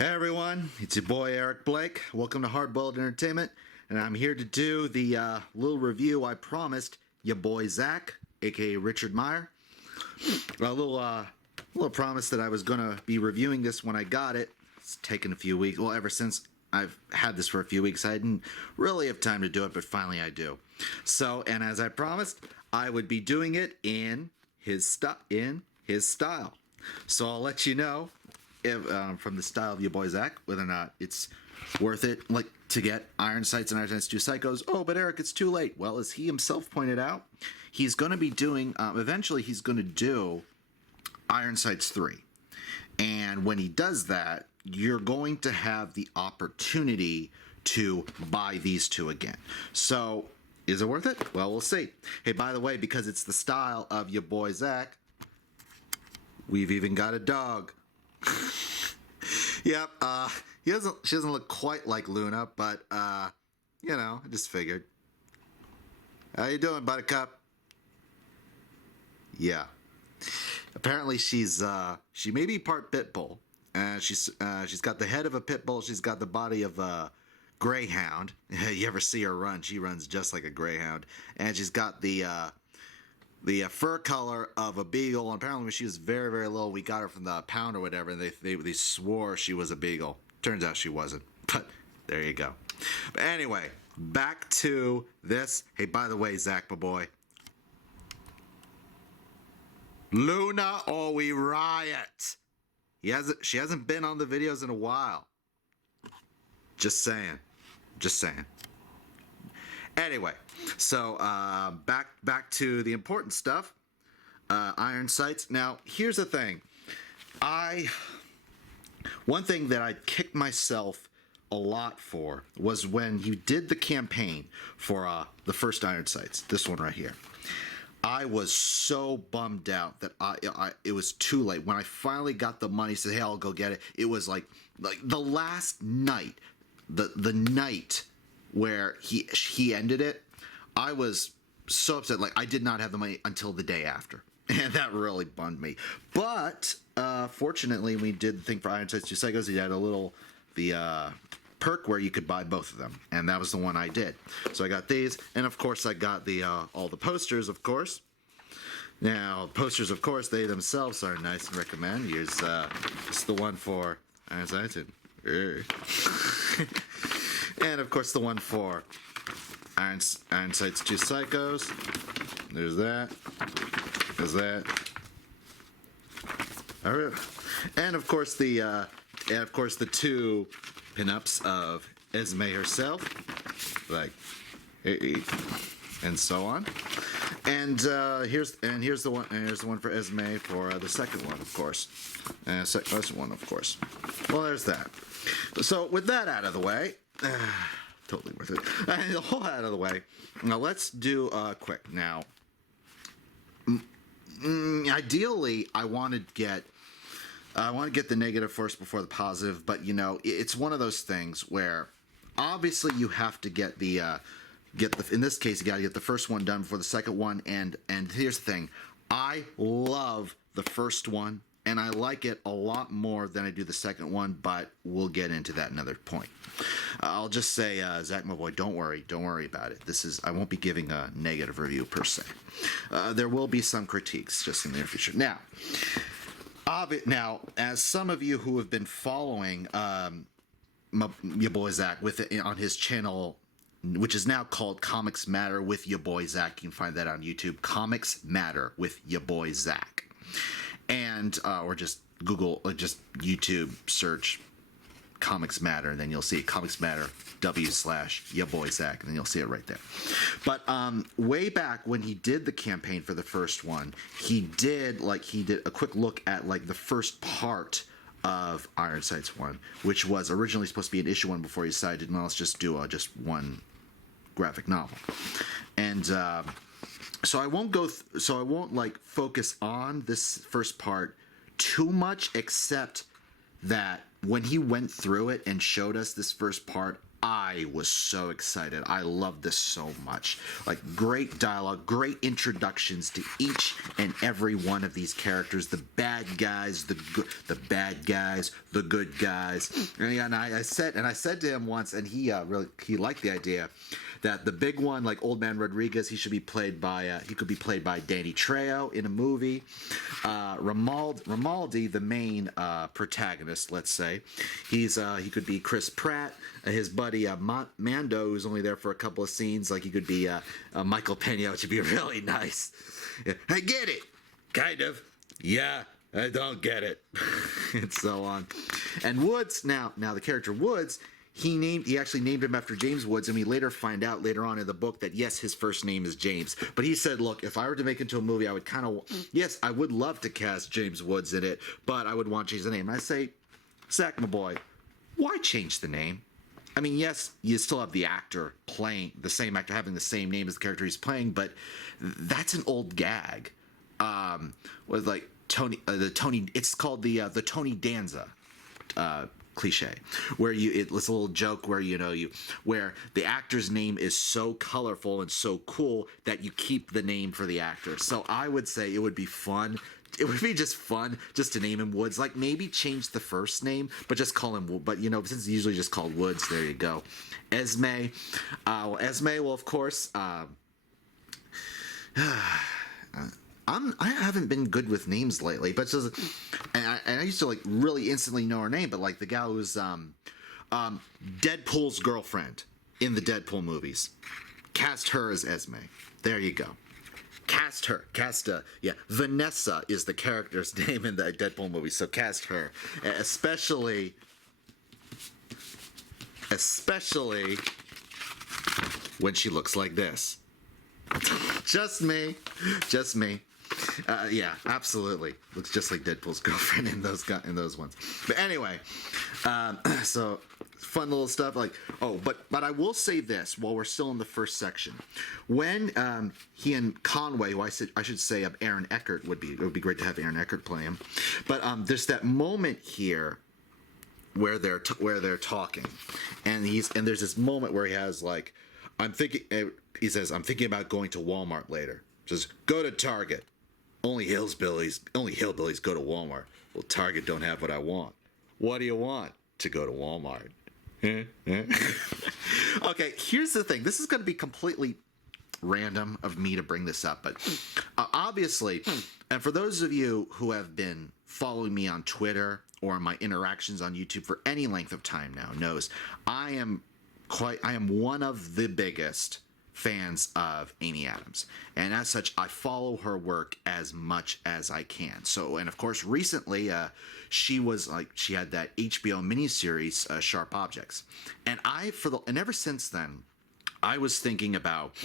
Hey everyone, it's your boy Eric Blake. Welcome to Hardboiled Entertainment, and I'm here to do the little review I promised Ya Boi Zack, aka Richard Meyer. A little promise that I was gonna be reviewing this when I got it. It's taken a few weeks. Well, ever since I've had this for a few weeks, I didn't really have time to do it, but finally I do. So, and as I promised, I would be doing it in his style. So I'll let you know if, from the style of Ya Boi Zack, whether or not it's worth it, like to get Iron Sights and Iron Sights 2 Psychos. Oh, but Eric, it's too late. Well, as he himself pointed out, he's going to be doing, eventually he's going to do Iron Sights 3. And when he does that, you're going to have the opportunity to buy these two again. So, is it worth it? Well, we'll see. Hey, by the way, because it's the style of Ya Boi Zack, we've even got a dog. Yep, she doesn't look quite like Luna, but, you know, I just figured. How you doing, Buttercup? Yeah. Apparently she may be part pit bull. She's got the head of a pit bull. She's got the body of a greyhound. You ever see her run? She runs just like a greyhound. And she's got the fur color of a beagle. And apparently when she was very, very little, we got her from the pound or whatever, and they swore she was a beagle. Turns out she wasn't. But there you go. But anyway, back to this. Hey, by the way, Zach, my boy. Luna or we riot. She hasn't been on the videos in a while. Just saying. Just saying. Anyway, so back to the important stuff. Iron Sights. Now, here's the thing. One thing that I kicked myself a lot for was when you did the campaign for the first Iron Sights. This one right here. I was so bummed out that it was too late. When I finally got the money, said, "Hey, I'll go get it." It was like the last night, the night where he ended it. I was so upset. Like, I did not have the money until the day after, and that really bummed me. But fortunately, we did the thing for Iron Sights 2 Psychos. He had the perk where you could buy both of them, and that was the one I did. So I got these, and of course I got all the posters, of course. Now, posters, of course, they themselves are nice and recommend. Here's it's the one for Iron Sights, and of course the one for Iron Sights 2 Psychos. There's that. There's that. All right. And of course the two pinups of Esme herself, like, and so on. And here's the one for Esme for the second one, of course. Second one, of course. Well, there's that. So with that out of the way, totally worth it. And the whole out of the way. Now let's do quick. Now, ideally, I want to get the negative first before the positive, but you know, it's one of those things where obviously you have to get in this case, you got to get the first one done before the second one. And here's the thing, I love the first one, and I like it a lot more than I do the second one, but we'll get into that another point. I'll just say, Zach, my boy, don't worry about it. I won't be giving a negative review per se. There will be some critiques just in the near future. Now, as some of you who have been following Ya Boi Zack on his channel, which is now called Comics Matter with Ya Boi Zack, you can find that on YouTube, Comics Matter with Ya Boi Zack, and or just Google, just YouTube search Comics Matter, and then you'll see Comics Matter /Ya Boi Zack, and then you'll see it right there. But way back when he did the campaign for the first one, he did a quick look at like the first part of Iron Sights 1, which was originally supposed to be an issue 1 before he decided, well, let's just do just one graphic novel. And so I won't like focus on this first part too much, except that when he went through it and showed us this first part, I was so excited. I loved this so much. Like, great dialogue, great introductions to each and every one of these characters. The bad guys, the bad guys, the good guys. And I said to him once, and he liked the idea that the big one, like Old Man Rodriguez, he could be played by Danny Trejo in a movie. Ramaldi, the main protagonist, let's say, he could be Chris Pratt. His buddy Mando, who's only there for a couple of scenes, like he could be Michael Pena, which would be really nice. Yeah, I get it, kind of. Yeah, I don't get it, and so on. And Woods, now the character Woods, he actually named him after James Woods, and we later find out later on in the book that yes, his first name is James. But he said, look, if I were to make it into a movie, I would I would love to cast James Woods in it, but I would want to change the name. And I say, Zach, my boy, why change the name? I mean, yes, you still have the actor playing the same actor, having the same name as the character he's playing, but that's an old gag. With like it's called the Tony Danza cliche, where it's a little joke where where the actor's name is so colorful and so cool that you keep the name for the actor. So I would say it would be fun. It would be just fun just to name him Woods. Like, maybe change the first name, but just call him. But since it's usually just called Woods, there you go. Esme. Well, of course. I haven't been good with names lately, but just, and I used to like really instantly know her name, but like the gal who's Deadpool's girlfriend in the Deadpool movies, cast her as Esme. There you go. Cast her. Vanessa is the character's name in the Deadpool movie, so cast her. Especially when she looks like this. Just me. Yeah, absolutely. Looks just like Deadpool's girlfriend in those ones. But anyway, so fun little stuff. Like, but I will say this while we're still in the first section, when he and Conway, who I should say Aaron Eckhart it would be great to have Aaron Eckhart play him. But there's that moment here where they're talking, and there's this moment where he has like, he says, I'm thinking about going to Walmart later. Says, go to Target. Only hillbillies go to Walmart. Well, Target don't have what I want. What do you want? To go to Walmart. Okay, here's the thing. This is going to be completely random of me to bring this up, but obviously, and for those of you who have been following me on Twitter or my interactions on YouTube for any length of time now knows I am one of the biggest fans of Amy Adams, and as such I follow her work as much as I can. So, and of course recently she had that HBO miniseries Sharp Objects, and ever since then I was thinking about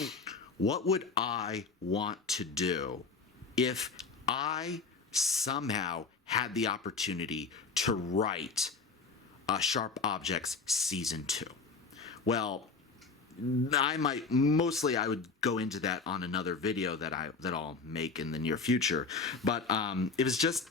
what would I want to do if I somehow had the opportunity to write Sharp Objects season 2. Well, I would go into that on another video that I'll make in the near future. But it was just,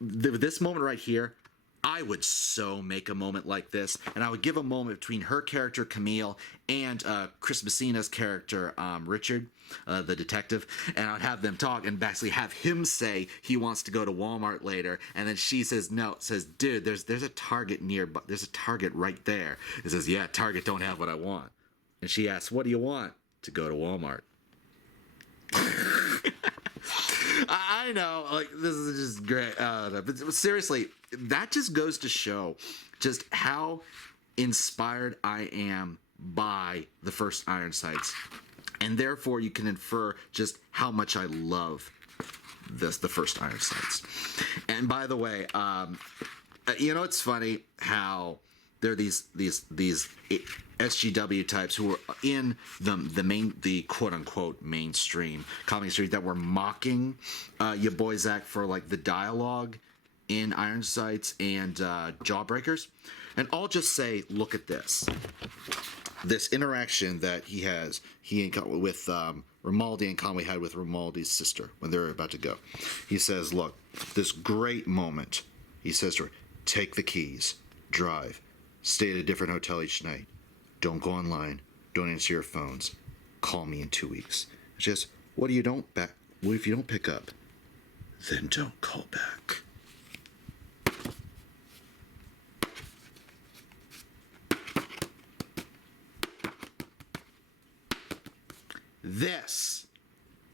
this moment right here, I would so make a moment like this, and I would give a moment between her character Camille and Chris Messina's character Richard, the detective, and I'd have them talk and basically have him say he wants to go to Walmart later, and then she says no, says, dude, there's a Target nearby, there's a Target right there. It says, yeah, Target don't have what I want. And she asks, what do you want? To go to Walmart. I know, like, this is just great. But seriously, that just goes to show just how inspired I am by the first Iron Sights. And therefore, you can infer just how much I love the first Iron Sights. And by the way, it's funny how there are these SGW types who were in the quote unquote mainstream comic street that were mocking Ya Boi Zack for like the dialogue in Iron Sights and Jawbreakers. And I'll just say, look at this interaction that he with Ramaldi and Conway had with Ramaldi's sister when they were about to go. He says, look, this great moment. He says to her, take the keys, drive, stay at a different hotel each night. Don't go online. Don't answer your phones. Call me in 2 weeks. It's just, what if you don't pick up? Then don't call back. This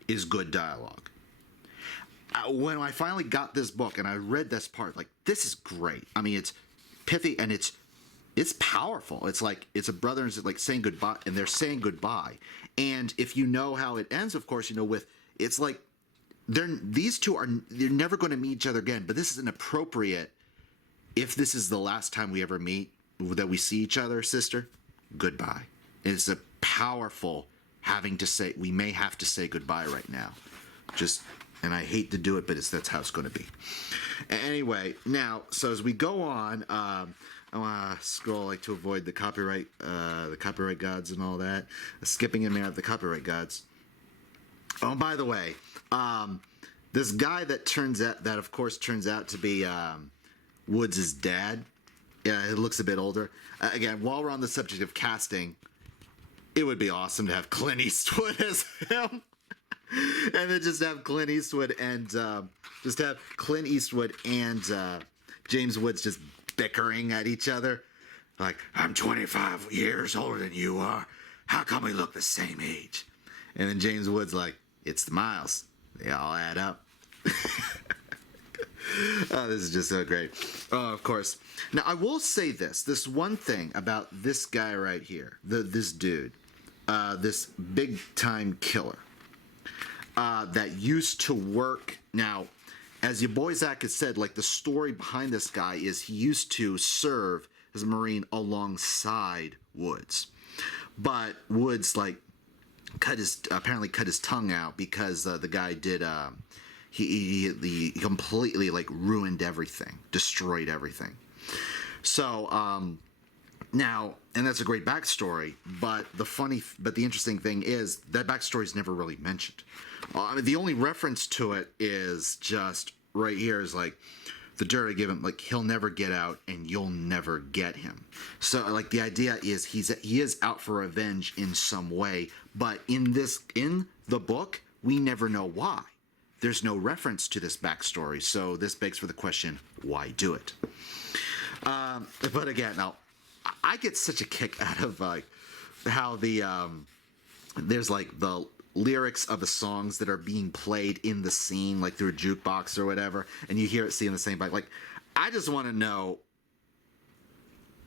is good dialogue. When I finally got this book and I read this part, like, this is great. I mean, it's pithy and it's powerful. It's like it's a brother and like saying goodbye, and they're saying goodbye. And if you know how it ends, of course, you know, with it's like they're never going to meet each other again. But this is an appropriate. If this is the last time we ever meet, that we see each other, sister, goodbye. It's a powerful having to say, we may have to say goodbye right now. And I hate to do it, but that's how it's going to be. Anyway, now, so as we go on, I want to scroll like to avoid the copyright gods and all that. Skipping in there, the copyright gods. Oh, by the way, this guy that of course turns out to be Woods' dad. Yeah, it looks a bit older. Again, while we're on the subject of casting, it would be awesome to have Clint Eastwood as him. And then just have Clint Eastwood and James Woods just bickering at each other. Like, I'm 25 years older than you are. How come we look the same age? And then James Woods like, it's the miles. They all add up. Oh, this is just so great. Oh, of course. Now, I will say this one thing about this guy right here, this dude, this big-time killer that used to work. Now, as Ya Boi Zack has said, like, the story behind this guy is he used to serve as a Marine alongside Woods. But Woods, like, apparently cut his tongue out because the guy did... He completely like ruined everything, destroyed everything. So now, and that's a great backstory. But the interesting thing is that backstory is never really mentioned. I mean, the only reference to it is just right here is like the dirt I give him, like he'll never get out and you'll never get him. So like the idea is he is out for revenge in some way, but in the book we never know why. There's no reference to this backstory, so this begs for the question, why do it? But again, now, I get such a kick out of like how there's like the lyrics of the songs that are being played in the scene, like through a jukebox or whatever, and you hear it seen the same bike. Like, I just want to know.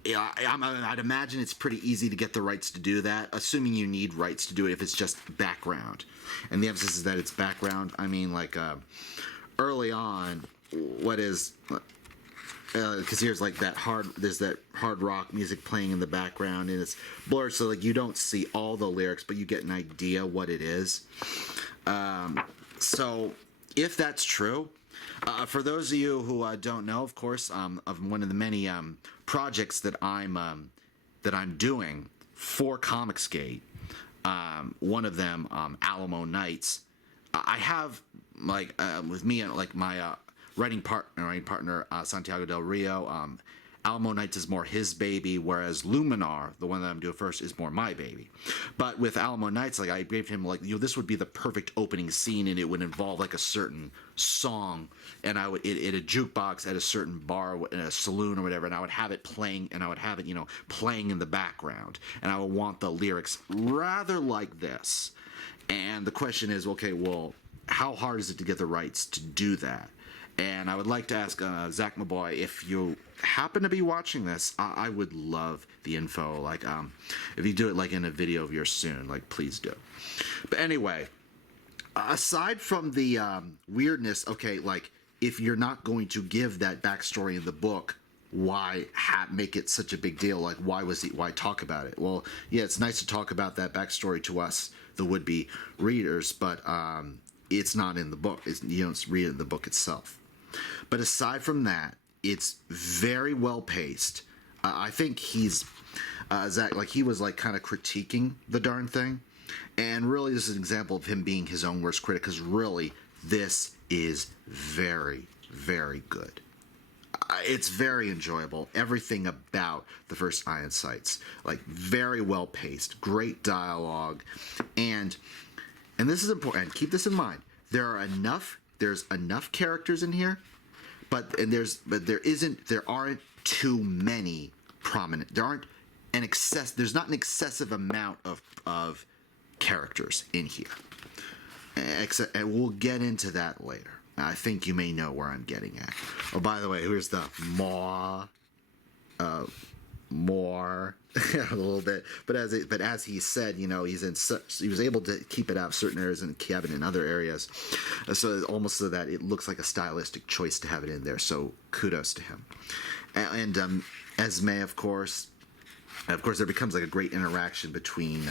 Yeah, I'd imagine it's pretty easy to get the rights to do that, assuming you need rights to do it if it's just background. And the emphasis is that it's background. I mean, like, early on, because here's like there's that hard rock music playing in the background, and it's blurred, so like you don't see all the lyrics, but you get an idea what it is. So if that's true, for those of you who don't know, of course, of one of the many projects that I'm doing for ComicsGate, one of them, Alamo Nights. I have like with me like my writing partner Santiago Del Rio. Alamo Nights is more his baby, whereas Luminar, the one that I'm doing first, is more my baby. But with Alamo Nights, like I gave him like, this would be the perfect opening scene, and it would involve like a certain song, and I would at a jukebox at a certain bar in a saloon or whatever, and I would have it playing, and I would have it playing in the background, and I would want the lyrics rather like this. And the question is, okay, well, how hard is it to get the rights to do that? And I would like to ask Zach, my boy, if you happen to be watching this, I would love the info. Like, if you do it like in a video of yours soon, like, please do. But anyway, aside from the weirdness, okay, like, if you're not going to give that backstory in the book, why make it such a big deal? Like, why talk about it? Well, yeah, it's nice to talk about that backstory to us, the would-be readers, but it's not in the book. You don't read it in the book itself. But aside from that, it's very well paced. I think he's Zach, like he was like kind of critiquing the darn thing, and really this is an example of him being his own worst critic, because really this is very, very good. it's very enjoyable. Everything about the first Iron Sights, like very well paced, great dialogue, and this is important. Keep this in mind. There's enough characters in here, but there aren't too many prominent. There's not an excessive amount of characters in here. And we'll get into that later. I think you may know where I'm getting at. Oh, by the way, here's the more a little bit. But as he said, he was able to keep it out of certain areas and have it in other areas. So almost so that it looks like a stylistic choice to have it in there. So kudos to him. And Esme, of course, there becomes like a great interaction between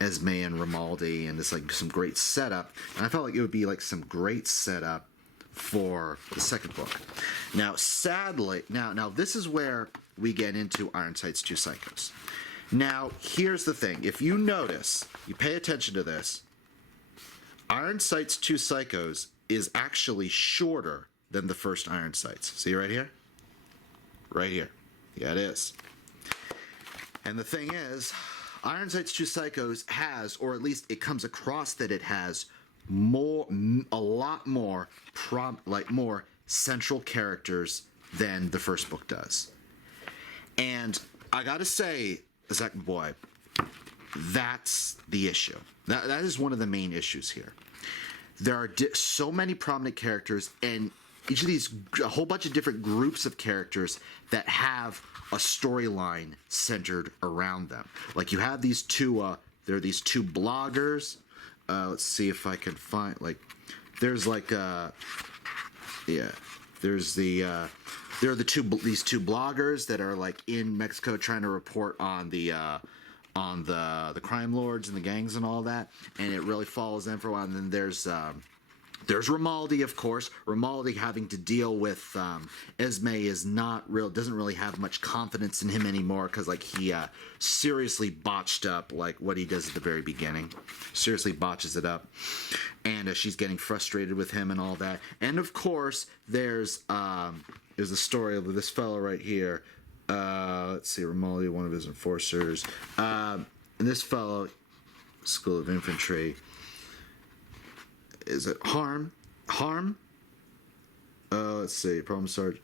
Esme and Romaldi, and it's like some great setup. And I felt like it would be like some great setup for the second book. Now, sadly, now this is where we get into Ironside's Two Psychos. Now, here's the thing. If you notice, you pay attention to this, Ironside's Two Psychos is actually shorter than the first Ironsides. See right here? Right here. Yeah, it is. And the thing is, Ironside's Two Psychos has, or at least it comes across that it has a lot more more central characters than the first book does. And I gotta say, Zack boy, that's the issue. That is one of the main issues here. There are so many prominent characters, and each of these, a whole bunch of different groups of characters that have a storyline centered around them. Like you have these two, there are these two bloggers. Let's see if I can find, there's these two bloggers that are like in Mexico trying to report on the crime lords and the gangs and all that, and it really follows them for a while. And then there's Romaldi, of course. Romaldi having to deal with Esme doesn't really have much confidence in him anymore, because he seriously botched up what he does at the very beginning. Seriously botches it up, and she's getting frustrated with him and all that. And of course, there's a story of this fellow right here. Let's see, Romaldi, one of his enforcers, and this fellow, School of Infantry. Is it Harm? Let's see, Problem Sergeant.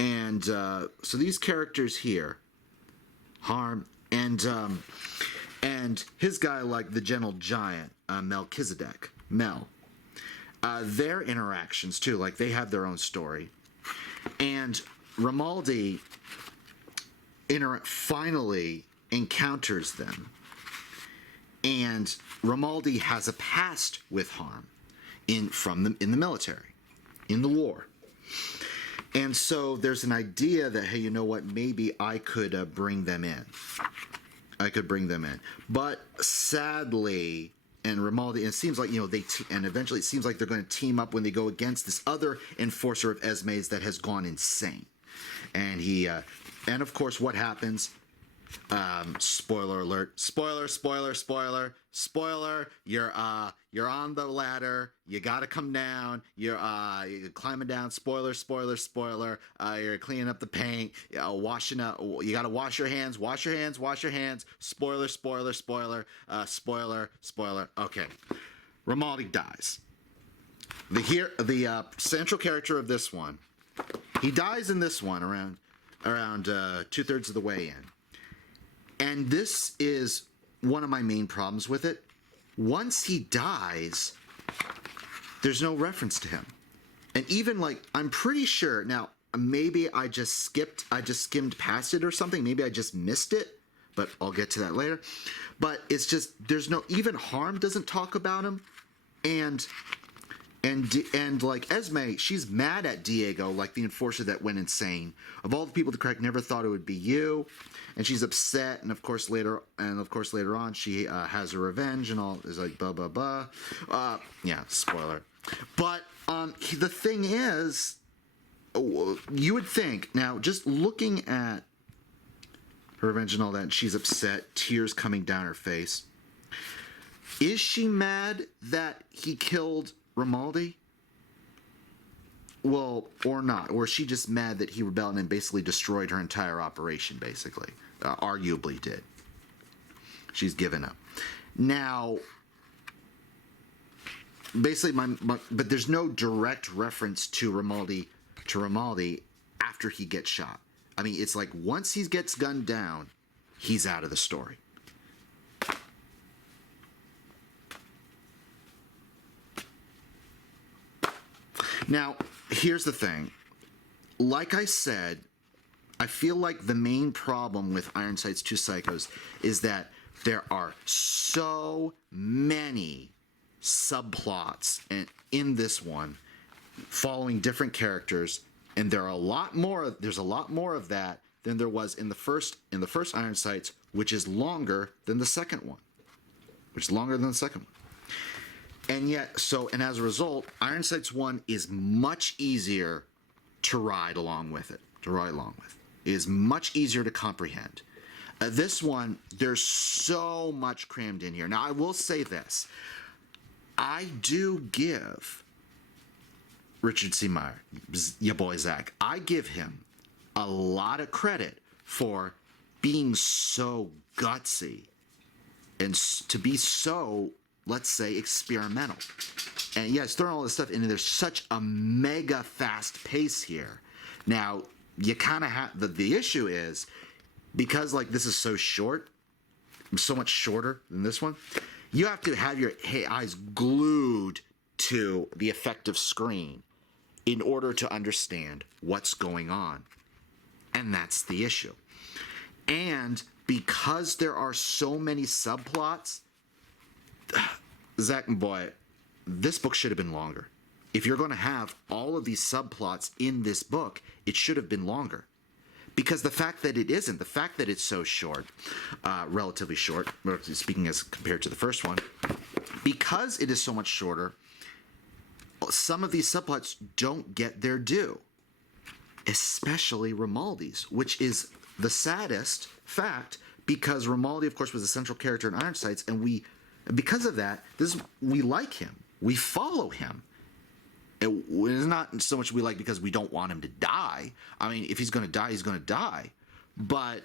And so these characters here, Harm, and his guy, like the Gentle Giant, Melchizedek, Mel. Their interactions too, they have their own story. And Romaldi finally encounters them. And Romaldi has a past with Harm in the military, in the war. And so there's an idea that, hey, you know what, maybe I could bring them in. But sadly, and Romaldi, it seems like, and eventually it seems like they're going to team up when they go against this other enforcer of Esme's that has gone insane. And and of course, what happens? Spoiler alert! Spoiler! You're on the ladder. You gotta come down. You're climbing down. Spoiler! You're cleaning up the paint. Washing up. You gotta wash your hands. Wash your hands. Spoiler! Okay, Romaldi dies. The central character of this one, he dies in this one around 2/3 of the way in. And this is one of my main problems with it. Once he dies, there's no reference to him. And even I'm pretty sure, now maybe I just skimmed past it or something. Maybe I just missed it, but I'll get to that later. But it's just, even Harm doesn't talk about him. And Esme, she's mad at Diego, the enforcer that went insane. Of all the people to correct, never thought it would be you. And she's upset, and of course later on she has her revenge and all is blah blah blah. Yeah, spoiler. But the thing is, you would think, now just looking at her revenge and all that, she's upset, tears coming down her face. Is she mad that he killed Romaldi? Well, or not. Or is she just mad that he rebelled and basically destroyed her entire operation, basically? Arguably did. She's given up. Now, basically, but there's no direct reference to Romaldi after he gets shot. I mean, it's like once he gets gunned down, he's out of the story. Now, here's the thing. Like I said, I feel like the main problem with Ironside's Two Psychos is that there are so many subplots in this one following different characters, and there's a lot more of that than there was in the first Ironsides, which is longer than the second one. And as a result, Ironsides 1 is much easier to ride along with. It is much easier to comprehend. This one, there's so much crammed in here. Now, I will say this. I do give Richard C. Meyer, Ya Boi Zack, I give him a lot of credit for being so gutsy and to be so, let's say, experimental. And yeah, he's throwing all this stuff in, and there's such a mega fast pace here. Now, you kind of have, the issue is, because like this is so short, so much shorter than this one, you have to have your eyes glued to the effective screen in order to understand what's going on. And that's the issue. And because there are so many subplots, Zack and Boy, this book should have been longer. If you're going to have all of these subplots in this book, it should have been longer. Because the fact that it isn't, the fact that it's so short, relatively short, speaking as compared to the first one, because it is so much shorter, some of these subplots don't get their due. Especially Romaldi's, which is the saddest fact, because Romaldi, of course, was a central character in Ironsides, and because of that, we like him. We follow him. It is not so much we like because we don't want him to die. I mean, if he's going to die, he's going to die. But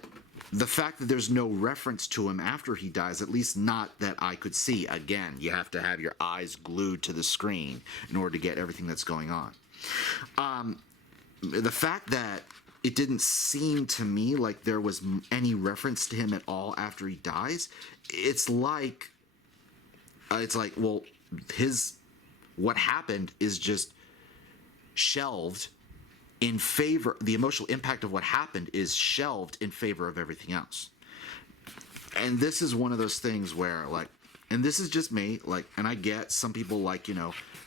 the fact that there's no reference to him after he dies, at least not that I could see, again, you have to have your eyes glued to the screen in order to get everything that's going on. The fact that it didn't seem to me like there was any reference to him at all after he dies, it's like, well, what happened is just shelved in favor, the emotional impact of what happened is shelved in favor of everything else. And this is one of those things where, like, and this is just me, like, and I get some people like,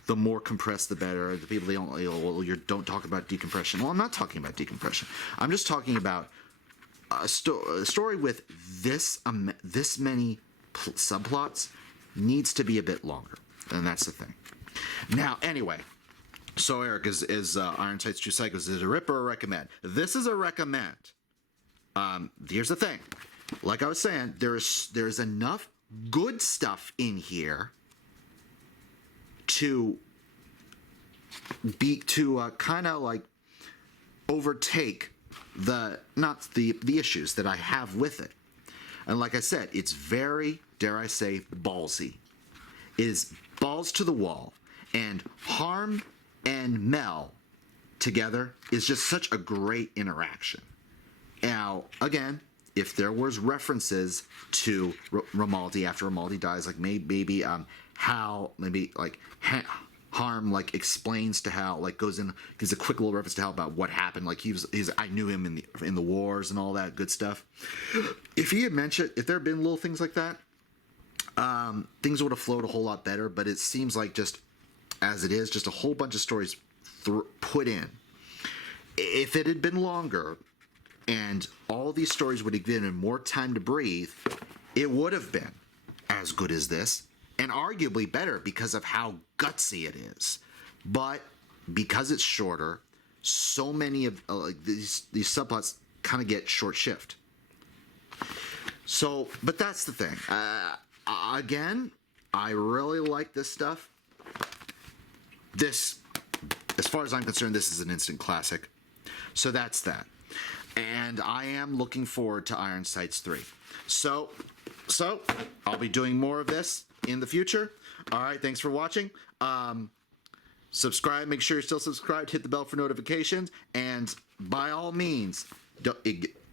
the more compressed the better. The people, they don't, well, you don't talk about decompression. Well, I'm not talking about decompression. I'm just talking about a story with this many subplots needs to be a bit longer, and that's the thing. Now, anyway, so Eric, is Ironsides Two Psychos, is it a rip or a recommend? This is a recommend. Here's the thing. Like I was saying, there's enough good stuff in here to kind of like overtake the issues that I have with it. And like I said, it's very, dare I say, ballsy. It is balls to the wall. And Harm and Mel together is just such a great interaction. Now, again, if there was references to Romaldi after Romaldi dies, like maybe Hal, maybe like Harm like explains to Hal, like gives a quick little reference to Hal about what happened. Like I knew him in the wars and all that good stuff. If he had mentioned, if there had been little things like that, things would have flowed a whole lot better. But it seems like just as it is, just a whole bunch of stories put in. If it had been longer and all these stories would have given more time to breathe, it would have been as good as this, and arguably better because of how gutsy it is. But because it's shorter, so many of these subplots kind of get short shift. So, but that's the thing. Again, I really like this stuff. This as far as I'm concerned, this is an instant classic. So that's that. And I am looking forward to Iron Sights 3. So I'll be doing more of this in the future. All right, thanks for watching. Subscribe. Make sure you're still subscribed. Hit the bell for notifications. And by all means,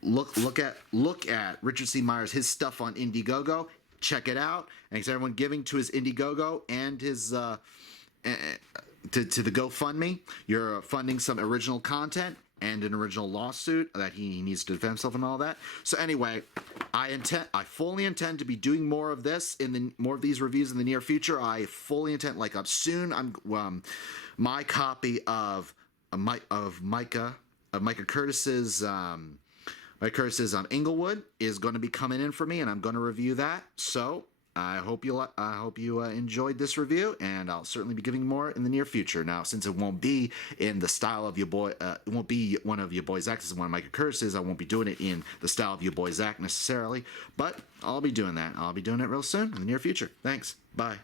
look at Richard C. Meyer's his stuff on Indiegogo. Check it out. Thanks everyone giving to his Indiegogo and his to the GoFundMe. You're funding some original content and an original lawsuit that he needs to defend himself and all that. So anyway, I fully intend to be doing more of this more of these reviews in the near future. I fully intend, like up soon. My copy of Micah Curtis's Inglewood is going to be coming in for me, and I'm going to review that. So I hope you enjoyed this review, and I'll certainly be giving more in the near future. Now, since it won't be in the style of Ya Boi, it won't be one of Ya Boi Zack. This is one of Micah Curtis's. I won't be doing it in the style of Ya Boi Zack necessarily, but I'll be doing that. I'll be doing it real soon in the near future. Thanks. Bye.